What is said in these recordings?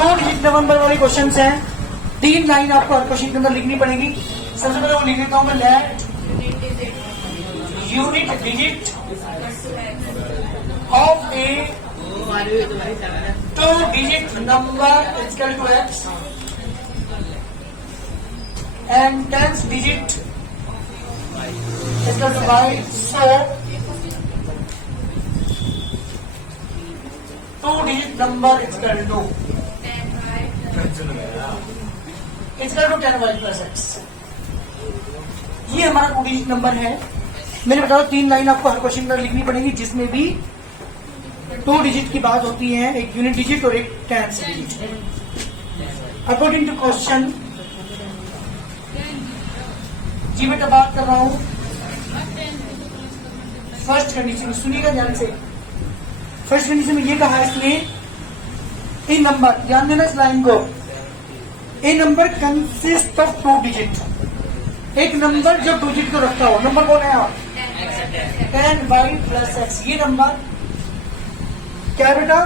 2 digit number वाले question हैं। 3 line आपको हर क्वेश्चन के अंदर लिखनी पड़ेगी। सबसे पहले वो लिख देता हूं मैं, let unit digit of a 2 digit number equal to x and 10th digit equal to y. So 2 digit number equal to 10y plus x. ये हमारा 2 डिजिट नंबर है। मैंने बताया 3 लाइन आपको हर क्वेश्चन में लिखनी पड़ेगी, जिसमें भी 2 डिजिट की बात होती है, एक यूनिट डिजिट और एक 10th digit. According to question, जी बेटा बात कर रहा हूं फर्स्ट कंडीशन, सुनिएगा ध्यान से। फर्स्ट कंडीशन में ये कहा है इसने, ए नंबर, ध्यान देना इस लाइन को, ए नंबर कंसिस्ट ऑफ 2 डिजिट। एक नंबर जो 2 डिजिट को रखता हो, नंबर कौन है आप, 10y प्लस एक्स। ये नंबर क्या बेटा,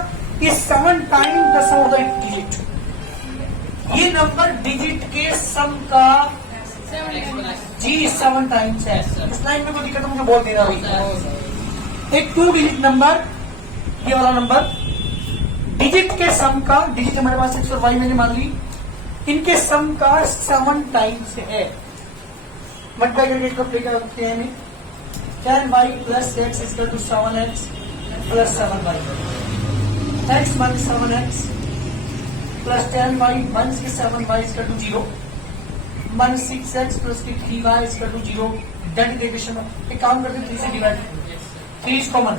is 7 time the sum of the digit. ये नंबर डिजिट के सम का जी 7 टाइम्स है। इस लाइन में कोई दिक्कत मुझे बोल देना भाई। एक 2 डिजिट नंबर, ये वाला नंबर डिजिट के सम का, डिजिट हमारे पास एक्स और वाई मैंने मान ली, इनके सम का 7 टाइम्स है। मल्टीप्लाई करके इसको प्ले करते हैं, 10y plus x equal to 7x plus 7y। x minus 7x plus 10y minus के 7y equal to 0 minus 6x plus के 3y equal to 0। Date equation एक काम करते हैं, 3 से डिवाइड, 3 इज कॉमन,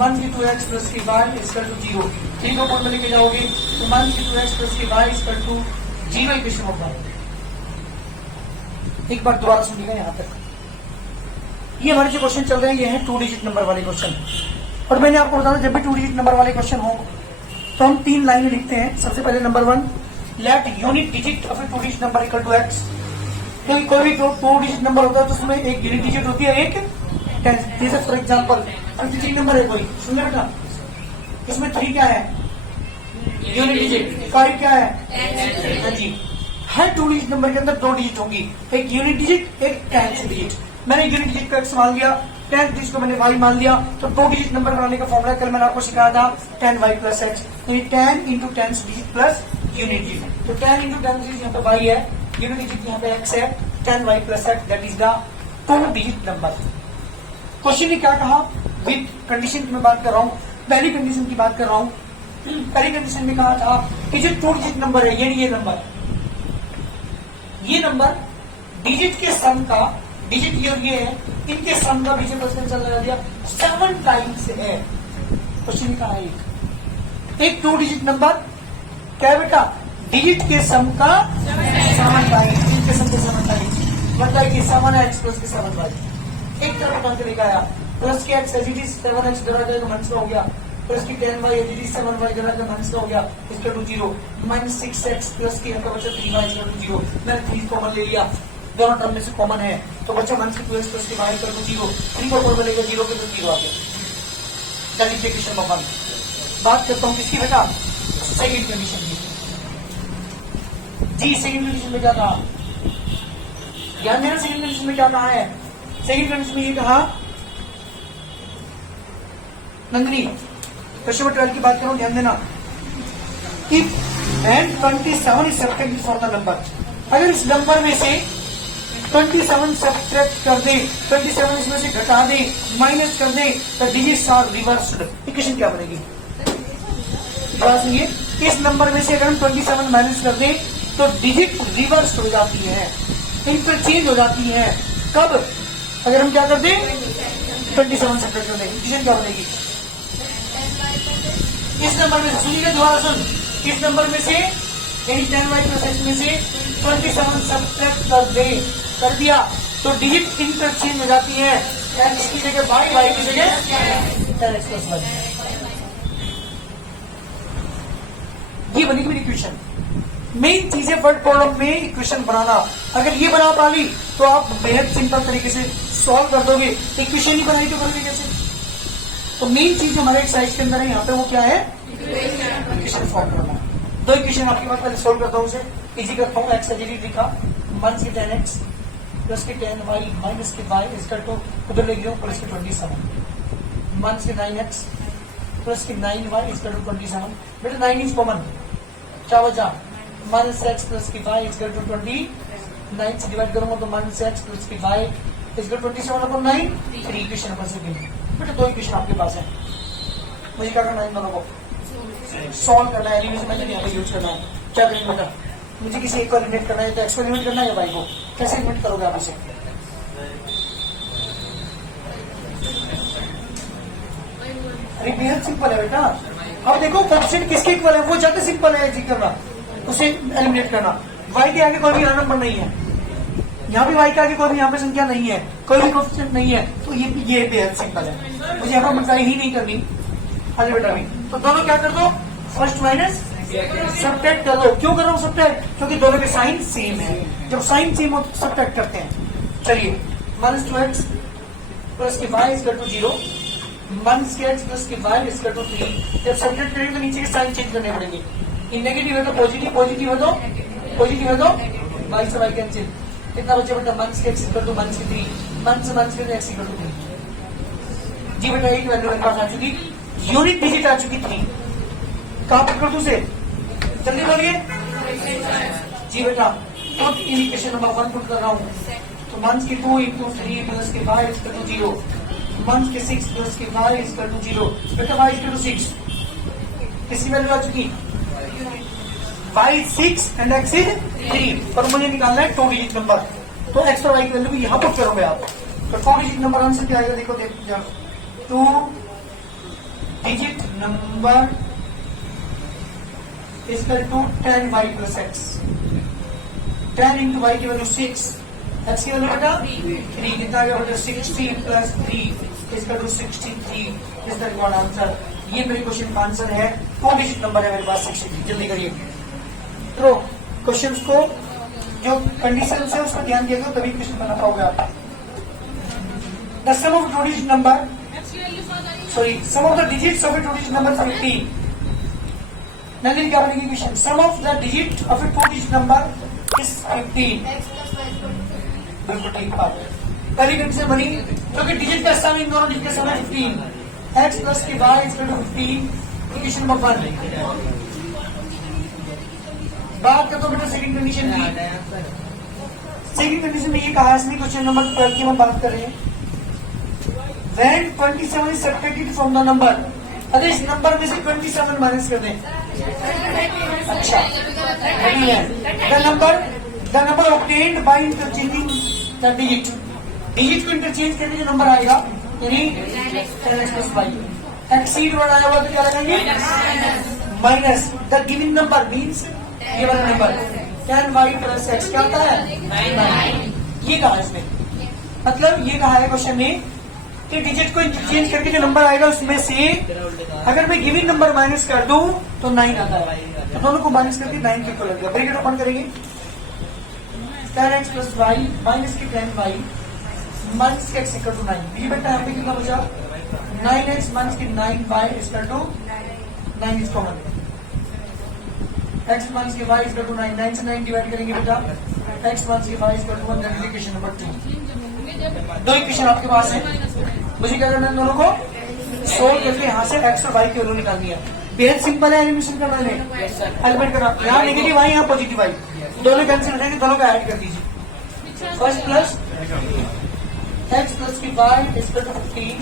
1 की 2x प्लस की y इक्वल टू 0। 3 को कॉमन में लेके जाओगे तो 1 की 2x प्लस की y इक्वल टू 0 इक्वेशन होता है। एक बार दोबारा सुनिएगा यहाँ तक। ये हमारे जो क्वेश्चन चल रहे हैं, ये हैं 2 डिजिट नंबर वाले क्वेश्चन। और मैंने आपको बताया जब भी 2 डिजिट नंबर वाले क्वेश्चन हो तो हम 3 लाइनें लिखते हैं। सबसे पहले number 1, let unit digit of a 2 digit number equal to x. क्योंकि कोई भी 2 डिजिट नंबर होता है तो उसमें एक यूनिट डिजिट होती है, एक 10। जैसे फॉर एग्जाम्पल 3 नंबर है कोई, सुनिए बेटा, इसमें 3 क्या है, यूनिट डिजिट, 5 क्या है जी। हर 2 डिजिट नंबर के अंदर 2 डिजिट होंगी, एक यूनिट डिजिट, एक 10th डिजिट। मैंने यूनिट डिजिट को एक्स मान लिया, 10th डिजिट को मैंने वाई मान लिया। तो 2 डिजिट नंबर बनाने का फॉर्मूला कल मैंने आपको सिखाया था, 10y प्लस एक्स। तो ये 10 into 10th digit plus unit digit. तो 10 इंटू 10th डिजिट यहाँ पे वाई है, यूनिट डिजिट यहाँ पे एक्स है, 10y plus x, that is the 2 digit number. Question ने क्या कहा, विद कंडीशन की मैं बात कर रहा हूँ, पहली कंडीशन की बात कर रहा हूँ। पहली कंडीशन में कहा था कि जो 2 डिजिट नंबर है, ये नंबर, ये नंबर डिजिट के सम का, डिजिट ये और ये है, इनके सम का बीच में परसेंटेज लगा दिया, 7 टाइम्स है। क्वेश्चन कहा है एक 2 डिजिट नंबर क्या है बेटा, डिजिट के सम का 7 टाइम्स, इनके सम के 7 टाइम्स, मतलब कि 7x प्लस के 7y। एक तरफ उठा के लेकर आया, प्लस के एक्स एजिटी 7x जरा जाएगा माइनस का हो गया, प्लस की 10y एजिटी 7y जरा जाएगा माइनस का हो गया, इसका टू 0, माइनस 6x प्लस की का बचा 3y इसका टू 0। मैंने 3 कॉमन ले लिया, दोनों टर्म में से कॉमन है, तो बचा माइनस की 2x प्लस की y इसका टू 0। 3 को कॉमन लेगा 0 पे तो 0 आ गया। That is equation number 1। बात करता हूँ किसकी बेटा, सेकंड कंडीशन की। जी सेकंड कंडीशन में क्या कहा, ध्यान देना, सेकंड कंडीशन में क्या कहा है। सेकंड कंडीशन में ये कहा, नंदनी क्वेश्चन नंबर 12 की बात करो, ध्यान देना। If and 27 is subtracted for the number, अगर इस नंबर में से 27 सब्ट्रैक्ट कर दे, 27 इसमें से घटा दे, माइनस कर दे, तो डिजिट्स आर रिवर्स्ड। इक्वेशन क्या बनेगी, बात सुनिए। इस नंबर में से अगर हम 27 माइनस कर दें तो डिजिट रिवर्स हो जाती है, इंटरचेंज हो जाती है। कब, अगर हम क्या कर दें 27 सब्ट्रैक्ट कर दें, इक्वेशन क्या बनेगी। इस नंबर में सुनिएगा, दोबारा सुन, इस नंबर में से यानी 10y प्लस एक्स में से 27 सब्ट्रैक्ट कर दिया तो डिजिट इंटरचेंज हो जाती है, एक्स की जगह वाई, वाई की जगह 10x प्लस वाई। ये बनी मेरी इक्वेशन। मेन चीज है वर्ड प्रॉब्लम में इक्वेशन बनाना। अगर ये बना पा ली तो आप बेहद सिंपल तरीके से सॉल्व कर दोगे। इक्वेशन ही बनाई तो करोगे कैसे। तो मेन चीज जो हमारे एक्सरसाइज के अंदर है यहाँ पे वो क्या है, इक्वेशन फॉर्म करना। दो इक्वेशन आपके पास, पहले सोल्व करता हूँ उसे, इजी करता हूँ। एक्स एलजीडी लिखा, माइनस के 10x प्लस के 10y माइनस के y इसका टू उधर ले गया प्लस के 27, माइनस के 9x प्लस के 9y इसका टू 27। बेटा 9 इज कॉमन, क्या बचा, माइनस एक्स प्लस की y इसका टू 29 से डिवाइड करूंगा तो माइनस एक्स प्लस की y इसका 27/9, 3 इक्वेशन नंबर से गई। बेटा दो इक्वेशन आपके पास है, मुझे क्या करना है, इन दोनों को सॉल्व करना है, एलिमिनेशन मेथड यहाँ पे यूज करना है। क्या करेंगे बेटा, मुझे किसी एक को एलिमिनेट करना है, तो एक्स को एलिमिनेट करना है या वाई को, कैसे एलिमिनेट करोगे आप इसे? अरे बेहद सिंपल है बेटा। अब देखो कोएफिशिएंट किसके इक्वल है, वो ज्यादा सिंपल है जी करना, उसे एलिमिनेट करना। वाई के आगे कोई भी नंबर नहीं है, यहाँ भी वाई के आगे कोई भी यहाँ पे संख्या नहीं है, कोई भी कोएफिशिएंट नहीं है, तो ये बेहद सिंपल है, मुझे यहाँ पर मसाई ही नहीं करनी। हाँ बेटा भी, तो दोनों क्या कर दो, फर्स्ट माइनस सबट्रैक्ट कर दो। क्यों कर रहा हूँ सबट्रैक्ट, क्योंकि दोनों के साइन सेम है, जब साइन सेम हो तो सबट्रैक्ट करते हैं। चलिए माइनस 2x प्लस के y is equal to 0, minus के x प्लस के y इज इक्वल टू 3। जब सबट्रैक्ट करेंगे तो नीचे के साइन चेंज करने पड़ेंगे, इन नेगेटिव है तो पॉजिटिव, पॉजिटिव है तो पॉजिटिव है तो y से y कैंसिल, कितना बचे बेटा, माइनस के x इक्वल टू माइनस के 3, माइनस से माइनस के x इक्वल टू 3। जी बेटा एक वैल्यू मेरे पास आ चुकी, यूनिट डिजिट आ चुकी 3। कहां पर कर दूं उसे, जल्दी बोलिए जी बेटा। तो इक्वेशन नंबर 1 पुट कर रहा हूँ, तो माइनस के 2 इंटू 3 प्लस के y इक्वल टू 0, माइनस के 6 प्लस के y इक्वल टू 0। बेटा y इक्वल टू 6, किसकी वैल्यू आ चुकी, y 6 एंड x इज 3, पर मुझे निकालना है 2 डिजिट नंबर, तो x और y की वैल्यू भी यहाँ पुट करोगे आप। तो 2 डिजिट नंबर आंसर क्या आएगा, देखो देखो 2 digit number equal to 10y plus x, 10 into y की वैल्यू 6, x की वैल्यू बेटा 3, कितना आ गया बेटा 60 plus 3 equal to 63 is the required answer. ये मेरे क्वेश्चन का आंसर है, 2 डिजिट नंबर है मेरे पास 63। जल्दी करिए, तो क्वेश्चंस को जो कंडीशन है उसको ध्यान दिया तभी क्वेश्चन बना पाओगे आप। The sum of 2 digit number, sorry sum of the digits of a 2 digit number 50। Nandini क्या बनेगी question, sum of the digit of a 2 digit number is 15। बिल्कुल ठीक बात है, पहली कंडीशन बनी क्योंकि डिजिट का सम इन दोनों डिजिट का सम है 15, x प्लस के y equal to 15, equation number 1। बात करते हो बेटा सेकंड कंडीशन की। सेकंड कंडीशन में ये कहा इसमें क्वेश्चन नंबर 12 की हम बात कर रहे हैं, when 27 is subtracted from the number, अरे इस नंबर में से 27 माइनस कर दें। अच्छा नहीं है, the number obtained by interchanging the digit, digit को इंटरचेंज करके जो नंबर आएगा यानी 10x plus y, exceed word आया हुआ तो क्या लगाएंगे minus the given number means ये वाला नंबर 10y प्लस x क्या होता है 9। ये कहा इसमें, मतलब ये कहा है क्वेश्चन में कि डिजिट को इंटरचेंज करके जो नंबर आएगा उसमें से अगर मैं गिवन नंबर माइनस कर दूं तो 9 आता है, तो दोनों को माइनस करके 9 के इक्वल हो, ब्रैकेट ओपन करेंगे 10x प्लस y माइनस के 10y माइनस के x इक्वल टू 9। ये बेटा यहाँ पे कितना बचा 9x माइनस के 9y equal to 9 is common, x minus के y इक्वल टू 9, 9 से 9 डिवाइड करेंगे बेटा x माइनस के y equal to 1, that is equation number 2। दो इक्वेशन आपके पास है, मुझे क्या करना है दोनों को सोल्व करके यहाँ से x और y की वैल्यू निकालनी है। बेहद सिंपल है एलिमिनेशन करना है, एलिमेंट करना, यहाँ नेगेटिव y यहाँ पॉजिटिव y, दोनों कैंसिल हो जाएंगे, दोनों का ऐड कर दीजिए। फर्स्ट प्लस x प्लस की y equal to 15,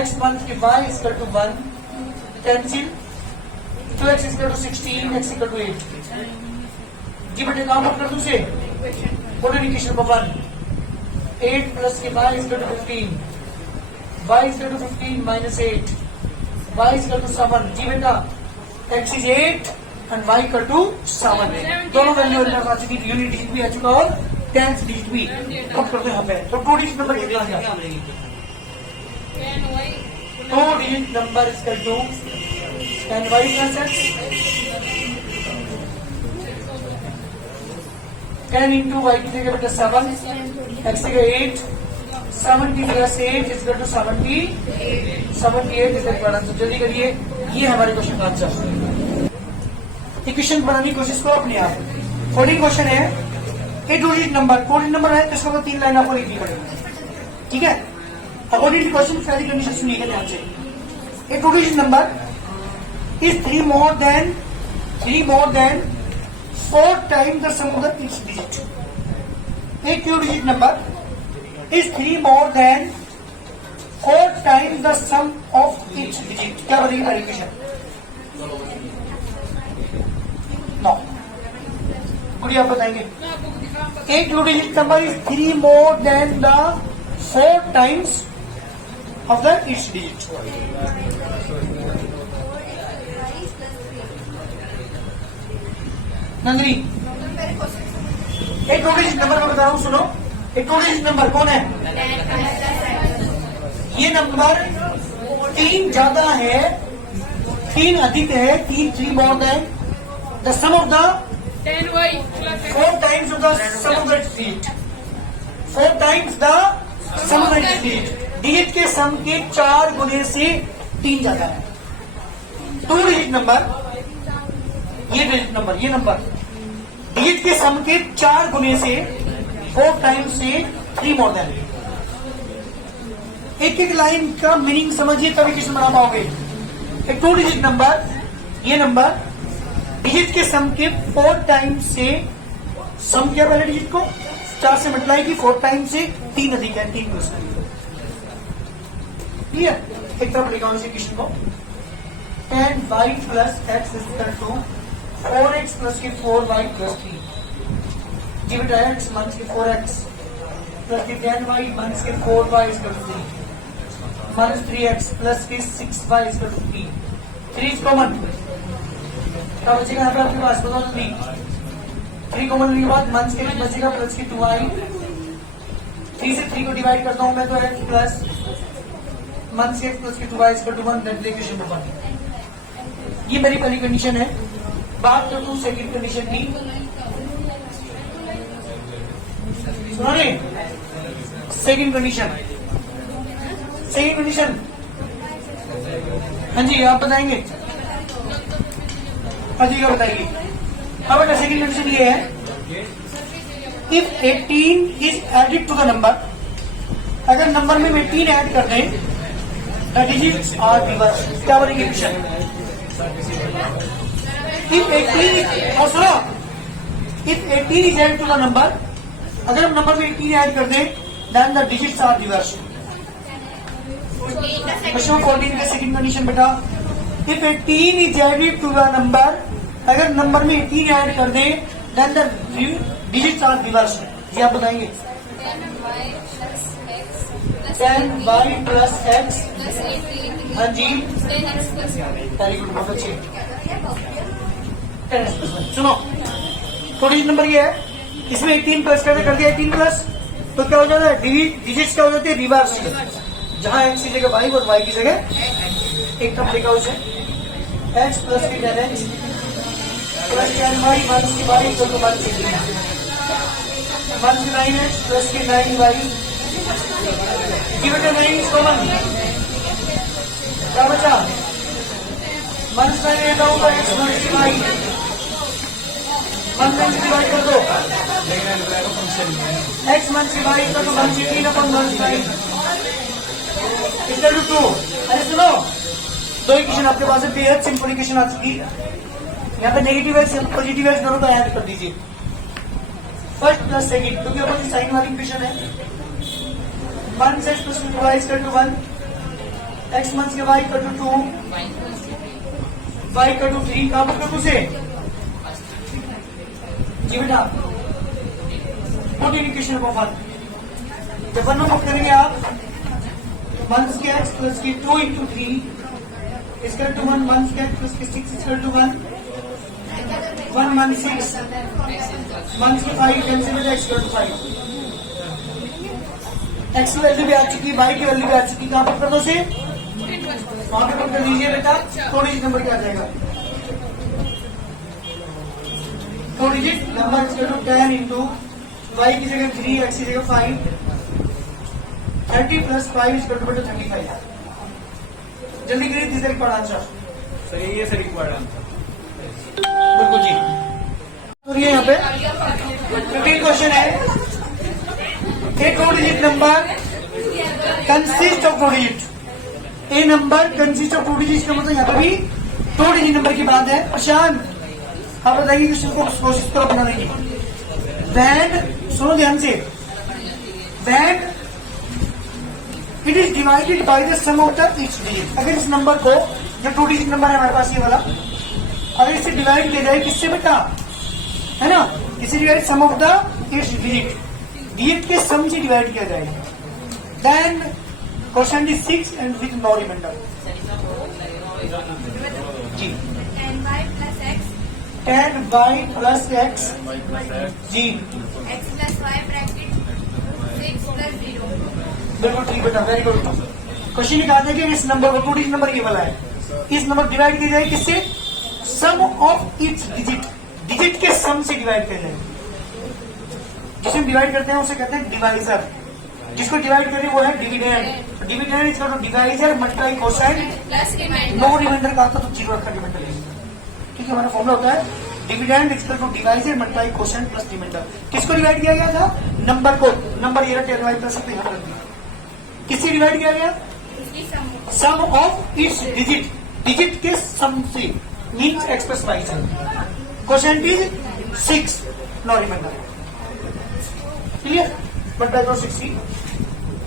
x minus की y equal to 1, cancel 2x equal to 16, x equal to 8। जी बेटे काम कर दूं से इक्वेशन नंबर 1, 8 प्लस के y equal to 15, y equal to 15 minus 8, y equal to 7। जी बेटा x is 8 and y equal to 7, दोनों वैल्यू आ चुकी, यूनिट डिजिट भी आ चुका और टेंथ डिजिट भी। अब करते हैं यहाँ पे, तो 2 डिजिट नंबर कितना आ गया, 2 digit number equal to 10y plus x, 10 into y की जगह बेटा 7, x की 8, 70 plus 8 equal to 78 is the answer. जल्दी करिए, ये हमारे क्वेश्चन का आंसर। इक्वेशन बनाने की कोशिश करो अपने आप। 14 क्वेश्चन है, A two digit number, 2 digit number है तो इसका मतलब 3 लाइन आपको लिखनी पड़ेगी, ठीक है। अकॉर्डिंग टू क्वेश्चन पहली कंडीशन सुनिएगा ध्यान से। A two digit number is 3 more than 4 times the sum of the each digit. A two digit number is 3 more than 4 times the sum of each digit. क्या बनेगी पहली equation? No, Gudi आप बताएंगे। A two digit number is 3 more than the 4 times of the each digit. Nandini, एक to digit number मैं बता रहा हूं, सुनो। एक टू डिजिट नंबर कौन है? ये नंबर 3 ज्यादा है, 3 अधिक है, 3 more than the sum of the 4 times of the sum of the digit, 4 times the sum of the digit, digit के सम के 4 गुने से 3 ज्यादा है। टू डिजिट नंबर, ये डिजिट नंबर, ये नंबर डिजिट के सम के 4 गुने से 4 टाइम्स से 3 more than। एक एक लाइन का मीनिंग समझिए तभी किसी बना पाओगे। एक टू डिजिट नंबर, ये नंबर डिजिट के सम के 4 टाइम्स से, सम क्या पहले डिजिट को 4 से मल्टीप्लाई की, 4 टाइम्स से 3 अधिक है, 3 प्लस। क्लियर? एक तरफ लिखा इस इक्वेशन को, 10y plus x is equal to 4x plus के 4y plus 3। Give it x minus के 4x प्लस के 10y माइनस के 4y is equal to 3 minus 3x plus के 6y is equal to 3। 3 is common, क्या बचेगा यहाँ पे आपके पास? बताओ जल्दी। 3 कॉमन लेने के बाद माइनस के बचेगा प्लस के 2y। 3 से 3 को डिवाइड करता हूं मैं तो x प्लस माइनस के प्लस के 2y is equal to 1। That equation number 1। ये मेरी पहली कंडीशन है। बात कर तू सेकंड कंडीशन की, सुनो रे। सेकंड कंडीशन, सेकंड कंडीशन, हाँ जी आप बताएंगे। हाँ जी क्या बताइए? अब बेटा सेकंड कंडीशन ये है, if 18 is added to the number, अगर नंबर में 18 ऐड कर दें, द डिजिट्स आर रिवर्स। क्या बनेगी क्वेश्चन? If 18 और सुनो, if 18 is added to the number, अगर हम नंबर में 18 ऐड कर दें, then the digits are reversed। Question 14 का सेकंड कंडीशन बेटा, if 18 is added to the number, अगर नंबर में 18 ऐड कर दें, then the digits are reversed। ये आप बताएंगे। 10y प्लस x, हाँ जी, वेरी गुड, बहुत अच्छे। सुनो, तो डिजिट नंबर ये है, इसमें 18 प्लस कर दिया 18 प्लस, तो क्या हो जाता है? डिजिट्स क्या हो जाते हैं? रिवर्स। जहां x की जगह y और y की जगह एक तरफ लिखा उसे x प्लस की 10x प्लस 10y माइनस की y इक्वल टू 1 से 9x प्लस की 9y। Give it 9 is common, क्या बचा? माइनस 9 लेता हूँ तो x माइनस की y, 1 से डिवाइड कर दो, x माइनस की y इक्वल टू 1 से 3 अपन माइनस 9 इक्वल टू 2। अरे सुनो, दो इक्वेशन आपके पास है, बेहद सिंपल इक्वेशन आ चुकी है। यहाँ पे नेगेटिव एक्स पॉजिटिव एक्स दोनों का ऐड कर दीजिए, फर्स्ट प्लस सेकंड, क्योंकि अपन साइन वाली इक्वेशन है। 1 से plus 2y equal to 1, x minus के y equal to 2, y equal to 3। कहाँ पर से जी बेटा, इक्वेशन को 1, जब 1 में करेंगे आप, 1 के x प्लस की 2 इंटू 3 इक्वल टू 1, 1 के x प्लस की 6 इक्वल टू 1, 1 1 6, 1 के 5 कैंसिल हो जाए इक्वल टू 5। x की वैल्यू भी आ चुकी, y की वैल्यू भी आ चुकी, कहाँ पर कर दो से? वहां पे कर दीजिए बेटा, 2 डिजिट नंबर क्या आ जाएगा? 2 digit number equal to 10 into y की जगह 3, x की जगह 5, 30 प्लस 5 इक्वल टू 35। जल्दी करिए, तीसरे रिक्वायर्ड आंसर। सर ये सर रिक्वायर्ड आंसर। बिल्कुल जी। तो ये यहाँ पे 15 क्वेश्चन है। ए 2 digit number consist of 2 digit. A number consist of 2 digit का मतलब यहाँ पे भी 2 डिजिट नंबर की बात है। प्रशांत आप बताइए क्वेश्चन को, कोशिश करो बनाने की। वैन, सुनो ध्यान से, when it is divided by the sum of the each digit. अगर इस नंबर को, जो 2 डिजिट नंबर है हमारे पास ये वाला, अगर इसे डिवाइड किया जाए किससे बेटा, है ना, इसे divide sum of the each digit, digit के सम से डिवाइड किया जाएगा, then question is 6 and with no remainder. जी 10y plus x जी x plus y bracket 6 plus 0। बिल्कुल ठीक बेटा, वेरी गुड। क्वेश्चन ये कहा था कि इस नंबर को 2 डिजिट नंबर ये वाला है, इस नंबर डिवाइड किया जाए किससे, सम ऑफ इट्स डिजिट, डिजिट के सम से डिवाइड किया जाए। जिसे हम डिवाइड करते हैं उसे कहते हैं डिवाइजर, जिसको डिवाइड करें वो है dividend. Dividend is equal to divisor multiply cosine plus remainder. No remainder का तो जीरो रखा रिमाइंडर, ठीक है। हमारा फॉर्मूला होता है dividend equal to divisor multiply cosine plus remainder. किसको डिवाइड किया गया था, नंबर को, नंबर ये रखा डिवाइड कर सकते हैं, किससे डिवाइड किया गया, इसकी sum sum of its digit, digit के सम से, मीन्स एक्स प्लस वाई से। Question is 6 no remainder, clear. Multiply करो 60,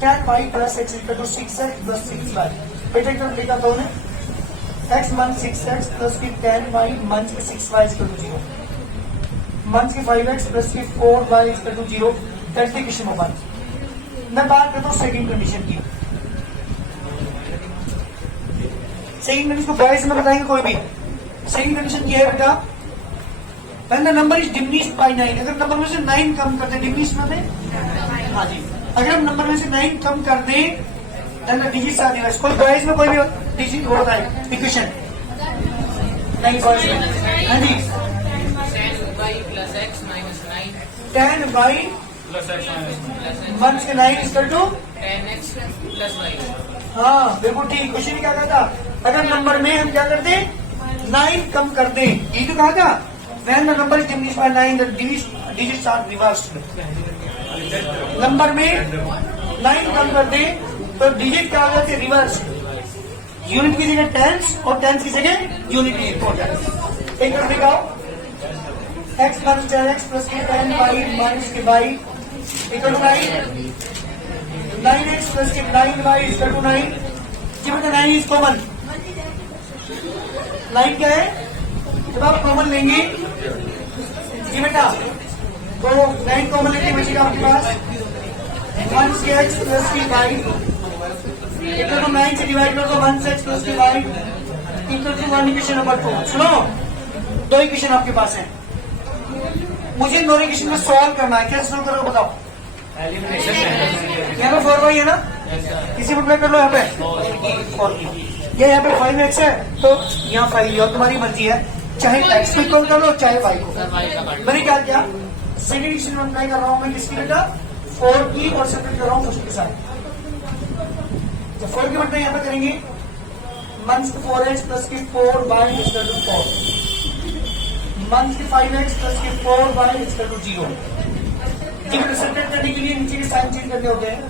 10y plus x equal to 6x plus 6y। बेटा एक तरफ लिखा था उन्हें, x मान 6x प्लस फिर 10y मान 6y इक्वल टू 0, मान 5x plus 4y equal to 0। That's the equation number 1। मैं बात करता हूँ सेकंड कंडीशन की। सेकंड कंडीशन को बॉयज में बताएंगे कोई भी। सेकंड कंडीशन क्या है बेटा, when the number is diminished by 9। अगर नंबर में से 9 कम कर दे, डिमिनिश्ड में से, हाँ जी, अगर हम नंबर में से 9 कम कर दें then the digits are reverse. कोई बॉयज में कोई भी डिजिट होता है इक्वेशन, नहीं बॉयज में, हाँ जी, 10y plus x minus 9 10y plus x minus 1 से 9 equal to, 10x plus y। हाँ बिल्कुल ठीक। क्वेश्चन क्या कहता, अगर नंबर में हम क्या करते, 9 कम कर दें, ये तो कहा था when the number is diminished by 9 the digits are reversed. Number में 9 कम कर दें तो डिजिट क्या हो जाते, रिवर्स। यूनिट की जगह टेंस और टेंस की जगह यूनिट हो जाए। एक कर दिखाओ, x minus 10x plus 10y minus के y equal to 9, 9x plus 9y equal to 9। जी बेटा 9 इज कॉमन, 9 क्या है, जब आप कॉमन लेंगे जी बेटा तो 9 कॉमन लेके बचेगा आपके पास 1 से x प्लस की y इक्वल टू 9 से डिवाइड कर दो 1 से x प्लस की y equal to 1। Equation number 2। सुनो, 2 इक्वेशन आपके पास है, मुझे दोनों इक्वेशन में सॉल्व करना है। कैसे सॉल्व करोगे बताओ, यहाँ पे 4y है ना, इसी मल्टीप्लाई कर लो यहाँ पे 4 की, ये यहाँ पे 5x है तो यहाँ 5 लिया, तुम्हारी मर्जी है, चाहे x को इक्वल कर लो चाहे y को। मैंने क्या किया, सेकंड इक्वेशन मल्टीप्लाई कर रहा हूँ मैं किसकी बेटा, 4 की, और सेपरेट कर रहा हूँ उसके साथ। तो 4 की मल्टीप्लाई यहाँ पे करेंगे, 1 से 4x प्लस की 4y इक्वल टू 4, 1 से 5x प्लस की 4y इक्वल टू 0। जी बेटा सेपरेट करने के लिए नीचे के साइन चेंज करने होते हैं,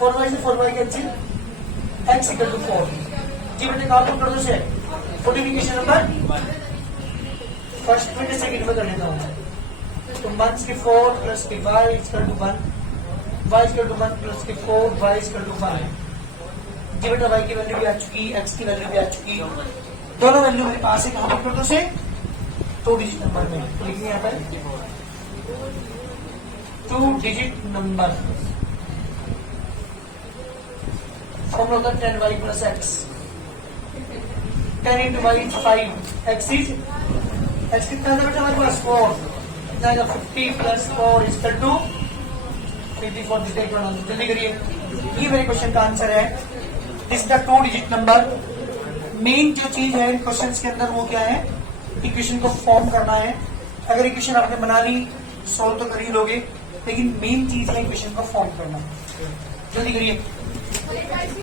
4y से 4y cancel, x equal to 4। जी बेटे काउंट कर दो से, फोर्टिफिकेशन नंबर फर्स्ट में सेकंड में कर लेता हूँ। तो 1 से 4 प्लस की y equal to 1, y equal to 1 plus की 4, y इक्वल टू 1। जी बेटा y की वैल्यू भी आ चुकी, x की वैल्यू भी आ चुकी, दोनों वैल्यू मेरे पास है। कहाँ पर कर दो से, 2 डिजिट नंबर में। तो लिखिए यहाँ पर 2 डिजिट नंबर, फॉर्मूला होता है 10y plus x, 10 into y 5, x कितना था बेटा हमारे पास 4, कितना आएगा 50 प्लस 4 इक्वल टू 54। जल्दी करिए, ये मेरे क्वेश्चन का आंसर है। This the 2 digit number. Main जो चीज है इन क्वेश्चन के अंदर वो क्या है, इक्वेशन को फॉर्म करना है। अगर इक्वेशन आपने बना ली सॉल्व तो कर ही लोगे, लेकिन मेन चीज है इक्वेशन को फॉर्म करना। जल्दी करिए।